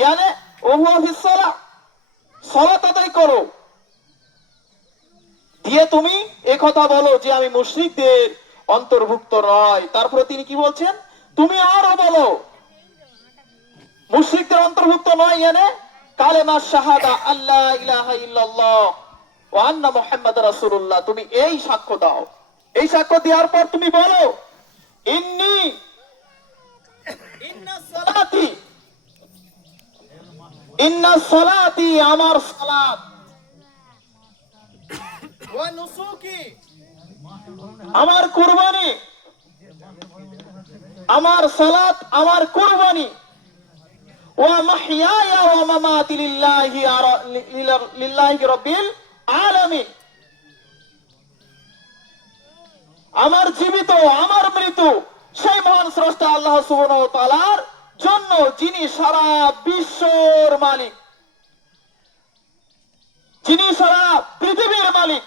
ইয়ানে ওহুয়া ফিস সালাহ, সালাত আদায় করো। দিয়ে তুমি এই কথা বলো যে আমি মুশরিকদের অন্তর্ভুক্ত নয়। তারপরে তিনি কি বলছেন, তুমি আরো বলো মুশরিকদের অন্তর্ভুক্ত নয় ইয়ানে কালেমা শাহাদা আল্লা ইলাহা ইল্লাল্লাহ ওয়া আন্না মুহাম্মাদুর রাসূলুল্লাহ, তুমি এই সাক্ষ্য দাও। এই সাক্ষ্য দেওয়ার পর তুমি বলো ইন্না সালাতি আমার সালাত, ওয়া নুসুকি আমার কুরবানি, আমার সালাত আমার কুরবানি, ওয়া মাহইয়ায়া ওয়া মামাতি লিল্লাহি রাব্বিল আলামিন, আমার জীবিত আমার মৃত্যু সেই মহান স্রষ্টা আল্লাহ সুবহানাহু ওয়া তাআলার জন্য, যিনি সারা বিশ্বর মালিক, যিনি সারা পৃথিবীর মালিক।